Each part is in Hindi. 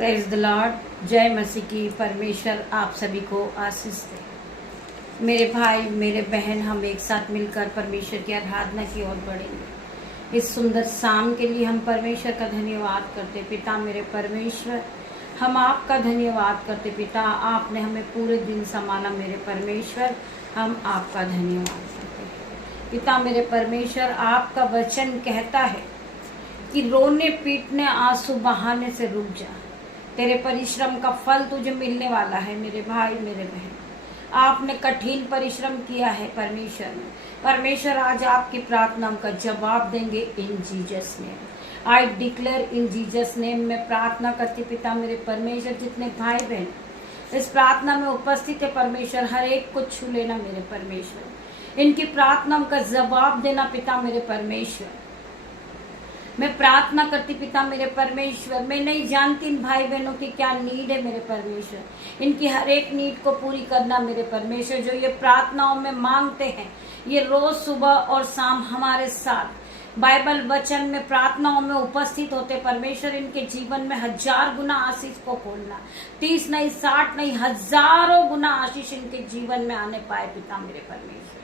Praise the Lord. जय मसीह की। परमेश्वर आप सभी को आशीष दे। मेरे भाई मेरे बहन, हम एक साथ मिलकर परमेश्वर की आराधना की ओर बढ़ेंगे। इस सुंदर शाम के लिए हम परमेश्वर का धन्यवाद करते। पिता मेरे परमेश्वर, हम आपका धन्यवाद करते। पिता, आपने हमें पूरे दिन संभाला। मेरे परमेश्वर, हम आपका धन्यवाद करते। पिता मेरे परमेश्वर, आपका वचन कहता है कि रोने पीटने आंसू बहाने से रुक जा, तेरे परिश्रम का फल तुझे मिलने वाला है। मेरे भाई मेरे बहन, आपने कठिन परिश्रम किया है परमेश्वर में। परमेश्वर आज आपकी प्रार्थना का जवाब देंगे इन Jesus name. I declare in Jesus name. मैं प्रार्थना करती पिता मेरे परमेश्वर, जितने भाई बहन इस प्रार्थना में उपस्थित है परमेश्वर, हर एक को छू लेना मेरे परमेश्वर। इनकी प्रार्थना का जवाब देना पिता मेरे परमेश्वर। मैं प्रार्थना करती पिता मेरे परमेश्वर, मैं नहीं जानती इन भाई बहनों की क्या नीड है मेरे परमेश्वर। इनकी हर एक नीड को पूरी करना मेरे परमेश्वर। जो ये प्रार्थनाओं में मांगते हैं, ये रोज सुबह और शाम हमारे साथ बाइबल वचन में प्रार्थनाओं में उपस्थित होते परमेश्वर, इनके जीवन में 1000 गुना आशीष को खोलना। 30 नहीं, 60 नहीं, हजारों गुना आशीष इनके जीवन में आने पाए पिता मेरे परमेश्वर।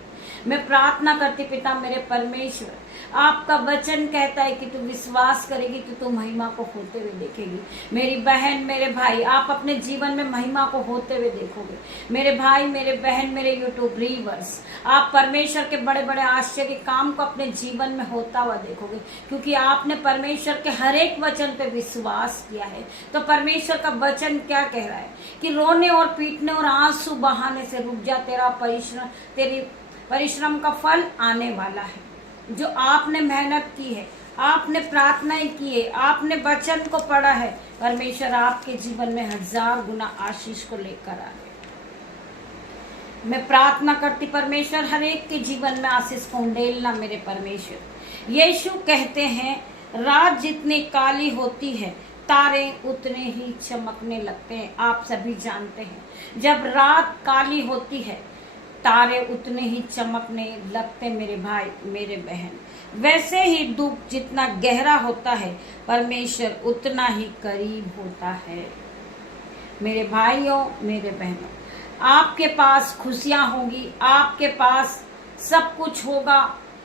मैं प्रार्थना करती पिता मेरे परमेश्वर, आपका वचन कहता है कि तू विश्वास करेगी तो तू महिमा को होते हुए देखेगी। मेरी बहन मेरे भाई, आप अपने जीवन में महिमा को होते हुए देखोगे। मेरे भाई मेरे बहन, मेरे यूट्यूब व्यूअर्स, आप परमेश्वर के बड़े बड़े आश्चर्य काम को अपने जीवन में होता हुआ देखोगे, क्योंकि आपने परमेश्वर के हर एक वचन पे विश्वास किया है। तो परमेश्वर का वचन क्या कह रहा है कि रोने और पीटने और आंसू बहाने से रुक जा, तेरी परिश्रम का फल आने वाला है। जो आपने मेहनत की है, आपने प्रार्थनाएं की है, आपने वचन को पढ़ा है, परमेश्वर आपके जीवन में 1000 गुना आशीष को लेकर आ गए। मैं प्रार्थना करती परमेश्वर, हर एक के जीवन में आशीष को उंडेलना मेरे परमेश्वर। यीशु कहते हैं, रात जितनी काली होती है तारे उतने ही चमकने लगते हैं। आप सभी जानते हैं, जब रात काली होती है तारे उतने ही चमकने लगते मेरे भाई मेरे बहन। वैसे ही दुख जितना गहरा होता है, परमेश्वर उतना ही करीब होता है। मेरे भाइयों मेरे बहनों, आपके पास खुशियां होंगी, आपके पास सब कुछ होगा,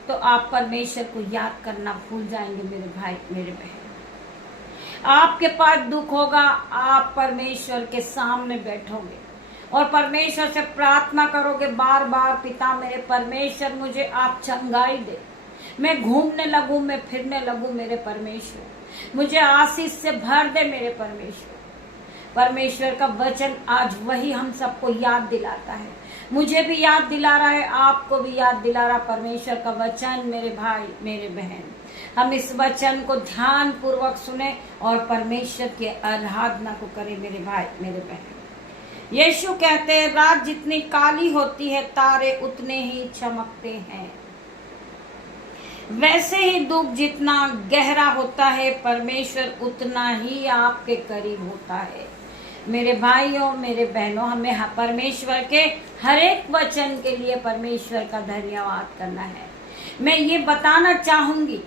तो आप परमेश्वर को याद करना भूल जाएंगे मेरे भाई मेरे बहन। आपके पास दुख होगा, आप परमेश्वर के सामने बैठोगे और परमेश्वर से प्रार्थना करोगे बार बार, पिता मेरे परमेश्वर मुझे आप चंगाई दे, मैं घूमने लगूं, मैं फिरने लगूं मेरे परमेश्वर, मुझे आशीष से भर दे मेरे परमेश्वर। परमेश्वर का वचन आज वही हम सबको याद दिलाता है। मुझे भी याद दिला रहा है, आपको भी याद दिला रहा परमेश्वर का वचन। मेरे भाई मेरे बहन, हम इस वचन को ध्यान पूर्वक सुने और परमेश्वर की आराधना को करें मेरे भाई मेरे बहन। यीशु कहते हैं, रात जितनी काली होती है तारे उतने ही चमकते हैं। वैसे ही दुख जितना गहरा होता है, परमेश्वर उतना ही आपके करीब होता है। मेरे भाइयों मेरे बहनों, हमें परमेश्वर के हर एक वचन के लिए परमेश्वर का धन्यवाद करना है। मैं ये बताना चाहूंगी,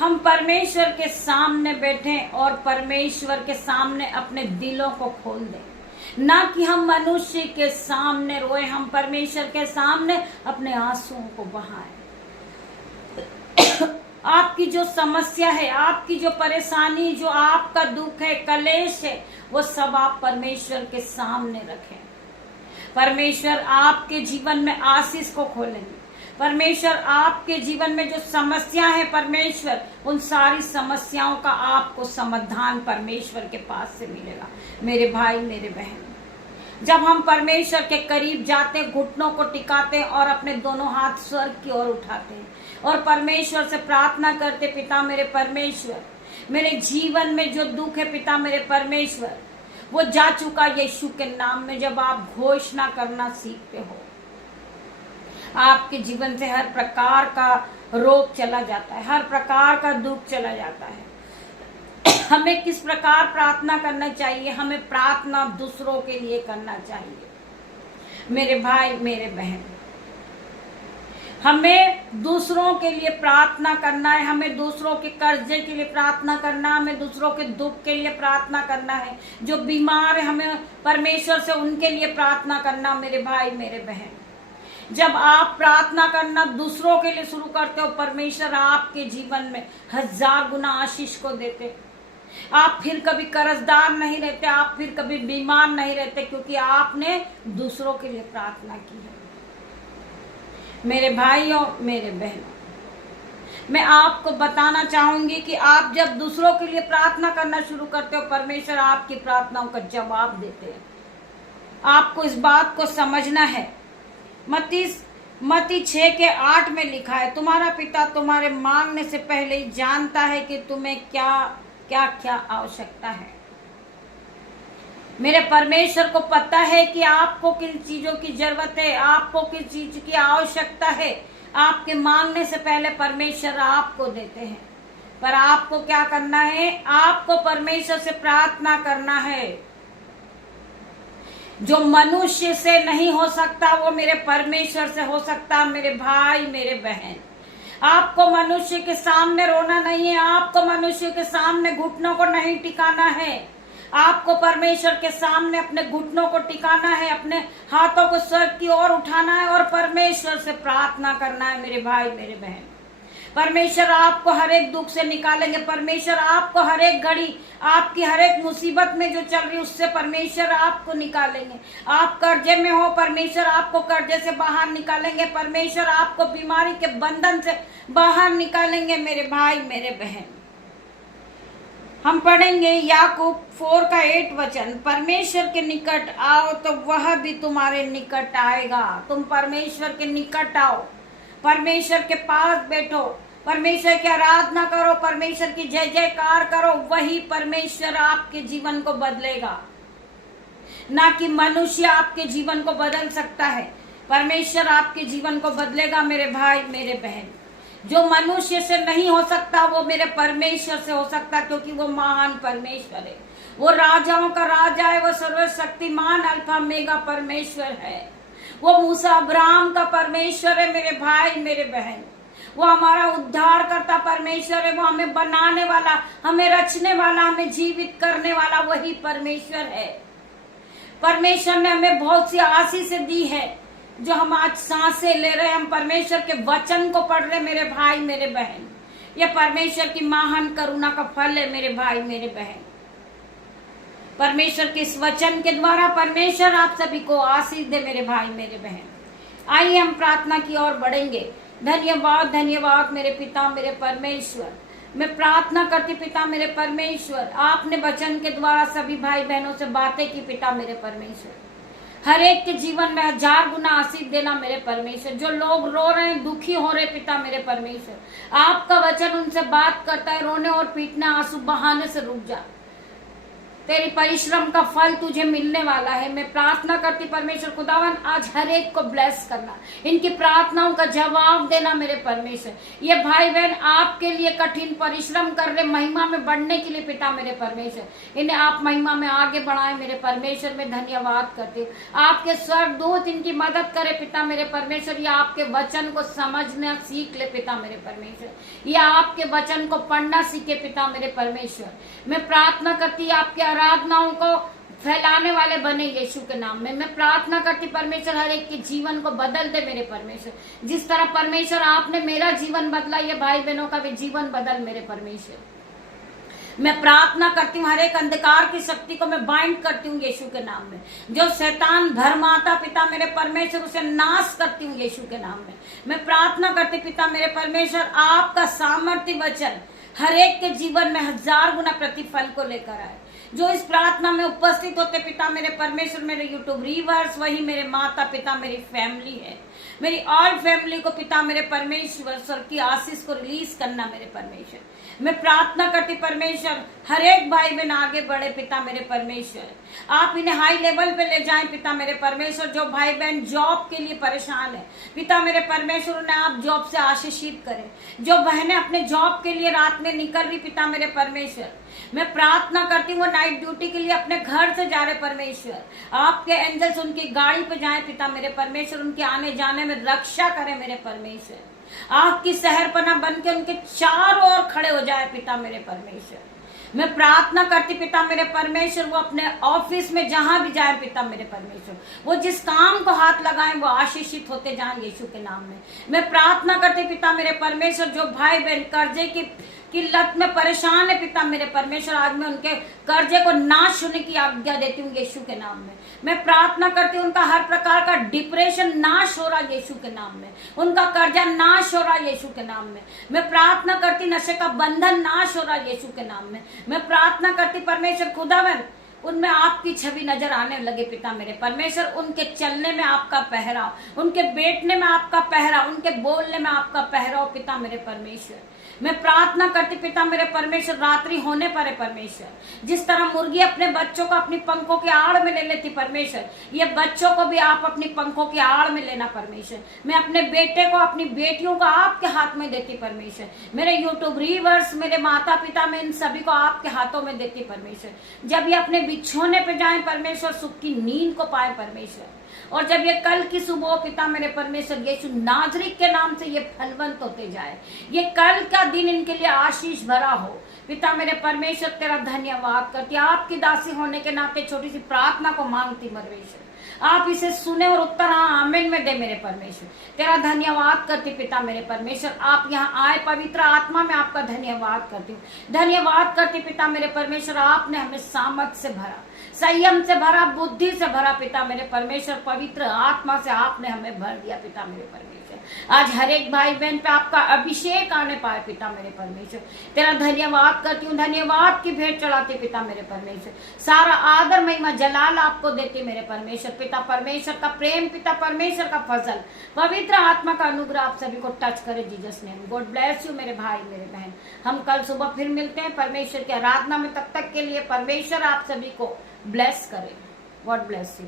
हम परमेश्वर के सामने बैठें और परमेश्वर के सामने अपने दिलों को खोल दें, ना कि हम मनुष्य के सामने रोए, हम परमेश्वर के सामने अपने आंसुओं को बहाएं। आपकी जो समस्या है, आपकी जो परेशानी, जो आपका दुख है, कलेश है, वो सब आप परमेश्वर के सामने रखें। परमेश्वर आपके जीवन में आशीष को खोलेंगे। परमेश्वर आपके जीवन में जो समस्या है, परमेश्वर उन सारी समस्याओं का आपको समाधान परमेश्वर के पास से मिलेगा। मेरे भाई मेरे बहन, जब हम परमेश्वर के करीब जाते, घुटनों को टिकाते और अपने दोनों हाथ स्वर्ग की ओर उठाते हैं और परमेश्वर से प्रार्थना करते, पिता मेरे परमेश्वर, मेरे जीवन में जो दुख है पिता मेरे परमेश्वर, वो जा चुका यीशु के नाम में। जब आप घोषणा करना सीखते हो, आपके जीवन से हर प्रकार का रोग चला जाता है, हर प्रकार का दुख चला जाता है। हमें किस प्रकार प्रार्थना करना चाहिए? हमें प्रार्थना दूसरों के लिए करना चाहिए। मेरे भाई मेरे बहन, हमें दूसरों के लिए प्रार्थना करना है, हमें दूसरों के कर्जे के लिए प्रार्थना करना है, हमें दूसरों के दुख के लिए प्रार्थना करना है। जो बीमार है हमें परमेश्वर से उनके लिए प्रार्थना करना। मेरे भाई मेरे बहन, जब आप प्रार्थना करना दूसरों के लिए शुरू करते हो, परमेश्वर आपके जीवन में 1000 गुना आशीष को देते। आप फिर कभी कर्जदार नहीं रहते, आप फिर कभी बीमार नहीं रहते, क्योंकि आपने दूसरों के लिए प्रार्थना की है। मेरे भाइयों मेरे बहनों, मैं आपको बताना चाहूंगी कि आप जब दूसरों के लिए प्रार्थना करना शुरू करते हो, परमेश्वर आपकी प्रार्थनाओं का जवाब देते हैं। आपको इस बात को समझना है। मत्ती 6:8 में लिखा है, तुम्हारा पिता तुम्हारे मांगने से पहले ही जानता है कि तुम्हें क्या क्या आवश्यकता है। मेरे परमेश्वर को पता है कि आपको किन चीजों की जरूरत है, आपको किस चीज की आवश्यकता है। आपके मांगने से पहले परमेश्वर आपको देते हैं, पर आपको क्या करना है? आपको परमेश्वर से प्रार्थना करना है। जो मनुष्य से नहीं हो सकता वो मेरे परमेश्वर से हो सकता। मेरे भाई मेरे बहन, आपको मनुष्य के सामने रोना नहीं है, आपको मनुष्य के सामने घुटनों को नहीं टिकाना है। आपको परमेश्वर के सामने अपने घुटनों को टिकाना है, अपने हाथों को स्वर्ग की ओर उठाना है और परमेश्वर से प्रार्थना करना है। मेरे भाई मेरे बहन, परमेश्वर आपको हर एक दुख से निकालेंगे। परमेश्वर आपको हर एक घड़ी, आपकी हर एक मुसीबत में जो चल रही उससे परमेश्वर आपको निकालेंगे। आप कर्जे में हो, परमेश्वर आपको कर्जे से बाहर निकालेंगे। परमेश्वर आपको बीमारी के बंधन से बाहर निकालेंगे। मेरे भाई मेरे बहन, हम पढ़ेंगे याकूब 4:8 वचन, परमेश्वर के निकट आओ तो वह भी तुम्हारे निकट आएगा। तुम परमेश्वर के निकट आओ, परमेश्वर के पास बैठो, परमेश्वर की आराधना करो, परमेश्वर की जय जयकार करो। वही परमेश्वर आपके जीवन को बदलेगा, ना कि मनुष्य आपके जीवन को बदल सकता है। परमेश्वर आपके जीवन को बदलेगा। मेरे भाई मेरे बहन, जो मनुष्य से नहीं हो सकता वो मेरे परमेश्वर से हो सकता, क्योंकि वो महान परमेश्वर है। वो राजाओं का राजा है, वो सर्वशक्तिमान अल्फा मेगा परमेश्वर है। वो मूसा अब्राहम का परमेश्वर है। मेरे भाई मेरे बहन, वो हमारा उद्धार करता परमेश्वर है। वो हमें बनाने वाला, हमें रचने वाला, हमें जीवित करने वाला वही परमेश्वर है। परमेश्वर ने हमें बहुत सी आशीषें दी है, जो हम आज सांसें ले रहे हैं, हम परमेश्वर के वचन को पढ़ रहे। मेरे भाई मेरे बहन, ये परमेश्वर की महान करुणा का फल है। मेरे भाई मेरे बहन, परमेश्वर के इस वचन के द्वारा परमेश्वर आप सभी को आशीष दे। मेरे भाई मेरे बहन, आइए हम प्रार्थना की ओर बढ़ेंगे। धन्यवाद धन्यवाद मेरे पिता मेरे परमेश्वर, मैं प्रार्थना करती पिता मेरे परमेश्वर, आपने वचन के द्वारा सभी भाई बहनों से बातें की पिता मेरे परमेश्वर। हर एक के जीवन में 1000 गुना आशीष देना मेरे परमेश्वर। जो लोग रो रहे हैं, दुखी हो रहे पिता मेरे परमेश्वर, आपका वचन उनसे बात करता है, रोने और पीटने आंसू बहाने से रुक जा। तेरी परिश्रम का फल तुझे मिलने वाला है। मैं प्रार्थना करती परमेश्वर खुदावन, आज हर एक को ब्लेस करना, इनकी प्रार्थनाओं का जवाब देना मेरे परमेश्वर। ये भाई बहन आपके लिए कठिन परिश्रम कर रहे, महिमा में बढ़ने के लिए पिता मेरे परमेश्वर, इन्हें आप महिमा में आगे बढ़ाएं मेरे परमेश्वर। में धन्यवाद करती हूँ, आपके स्वर्गदूत इनकी मदद करे पिता मेरे परमेश्वर। ये आपके वचन को समझना सीख ले पिता मेरे परमेश्वर, ये आपके वचन को पढ़ना सीखे पिता मेरे परमेश्वर। मैं प्रार्थना करती आपके आराधनाओं को फैलाने वाले बने यीशु के नाम में। मैं प्रार्थना करती परमेश्वर हर एक के जीवन को बदल दे मेरे परमेश्वर। जिस तरह परमेश्वर आपने मेरा जीवन बदला, ये भाई बहनों का भी जीवन बदल मेरे परमेश्वर। मैं प्रार्थना करती हूँ हर एक अंधकार की शक्ति को मैं बाइंड करती हूँ यीशु के नाम में। जो शैतान धर्माता पिता मेरे परमेश्वर, उसे नाश करती हूँ यीशु के नाम में। मैं प्रार्थना करती पिता मेरे परमेश्वर, आपका सामर्थ्य वचन हर एक के जीवन में 1000 गुना प्रतिफल को लेकर आए। जो इस प्रार्थना में उपस्थित होते पिता मेरे परमेश्वर, मेरे यूट्यूब रीवर्स, वही मेरे माता पिता मेरी फैमिली है। मेरी ऑल फैमिली को पिता मेरे परमेश्वर स्वर की आशीष को रिलीज करना मेरे परमेश्वर। मैं प्रार्थना करती परमेश्वर हर एक भाई बहन आगे बढ़े पिता मेरे परमेश्वर, आप इन्हें हाई लेवल पे ले जाएं पिता मेरे परमेश्वर। जो भाई बहन जॉब के लिए परेशान है पिता मेरे परमेश्वर, उन्हें आप जॉब से आशीषित करें। जो बहनें अपने जॉब के लिए रात में निकल रही पिता मेरे परमेश्वर, मैं प्रार्थना करती हूँ नाइट ड्यूटी के लिए अपने घर से जा रहे परमेश्वर, आपके एंजल्स उनकी गाड़ी पे जाएं पिता मेरे परमेश्वर, उनके आने जाने में रक्षा करें मेरे परमेश्वर। आपकी शहरपना बन के उनके चारों ओर खड़े हो जाए पिता मेरे परमेश्वर। मैं प्रार्थना करती पिता मेरे परमेश्वर, वो अपने ऑफिस में जहां भी जाए पिता मेरे परमेश्वर, वो जिस काम को हाथ लगाएं वो आशीषित होते जाएं यीशु के नाम में। मैं प्रार्थना करती पिता मेरे परमेश्वर, जो भाई बहन कर्जे की लत में परेशान है पिता मेरे परमेश्वर, आज मैं उनके कर्जे को नाश होने की आज्ञा देती हूँ यीशु के नाम में। मैं प्रार्थना करती हूँ उनका हर प्रकार का डिप्रेशन नाश हो रहा यीशु के नाम में, उनका कर्जा नाश हो रहा यीशु के नाम में। मैं प्रार्थना करती नशे का बंधन नाश हो रहा यीशु के नाम में। मैं प्रार्थना करती परमेश्वर खुदावन, उनमें आपकी छवि नजर आने लगे पिता मेरे परमेश्वर, उनके चलने में आपका पहराव, उनके बैठने में आपका पहराव, उनके बोलने में आपका पहराव पिता मेरे परमेश्वर। मैं प्रार्थना करती पिता मेरे परमेश्वर, रात्रि होने पर है परमेश्वर, जिस तरह मुर्गी अपने बच्चों को अपनी पंखों की आड़ में ले लेती परमेश्वर, ये बच्चों को भी आप अपनी पंखों की आड़ में लेना परमेश्वर। मैं अपने बेटे को अपनी बेटियों को आपके हाथ में देती परमेश्वर। मेरे यूट्यूब रीवर्स, मेरे माता पिता, मैं इन सभी को आपके हाथों में देती परमेश्वर। जब ये अपने बिछोने पे जाएं परमेश्वर, सुख की नींद को पाए परमेश्वर, और जब ये कल की सुबह पिता मेरे परमेश्वर यीशु नाजरी के नाम से ये फलवंत होते जाए, ये कल का दिन इनके लिए आशीष भरा हो पिता मेरे परमेश्वर। तेरा धन्यवाद करती, आपकी दासी होने के नाते छोटी सी प्रार्थना को मांगती परमेश्वर, आप इसे सुने और उत्तर आमीन में दे मेरे परमेश्वर। तेरा धन्यवाद करती पिता मेरे परमेश्वर, आप यहाँ आए पवित्र आत्मा में आपका धन्यवाद करती हूँ। धन्यवाद करती पिता मेरे परमेश्वर, आपने हमें सामर्थ से भरा, संयम से भरा, बुद्धि से भरा पिता मेरे परमेश्वर, पवित्र आत्मा से आपने हमें भर दिया पिता मेरे परमेश्वर। आज हर एक भाई बहन पे आपका अभिषेक आने पाए पिता मेरे परमेश्वर। तेरा धन्यवाद करती हूँ, धन्यवाद की भेंट चढ़ाती पिता मेरे परमेश्वर। सारा आदर महिमा जलाल आपको देती मेरे परमेश्वर। पिता परमेश्वर का प्रेम, पिता परमेश्वर का फजल, पवित्र आत्मा का अनुग्रह आप सभी को टच करे Jesus name. God bless you मेरे भाई मेरे बहन। हम कल सुबह फिर मिलते हैं परमेश्वर की आराधना में, तब तक के लिए परमेश्वर आप सभी को ब्लेस करे। God bless you.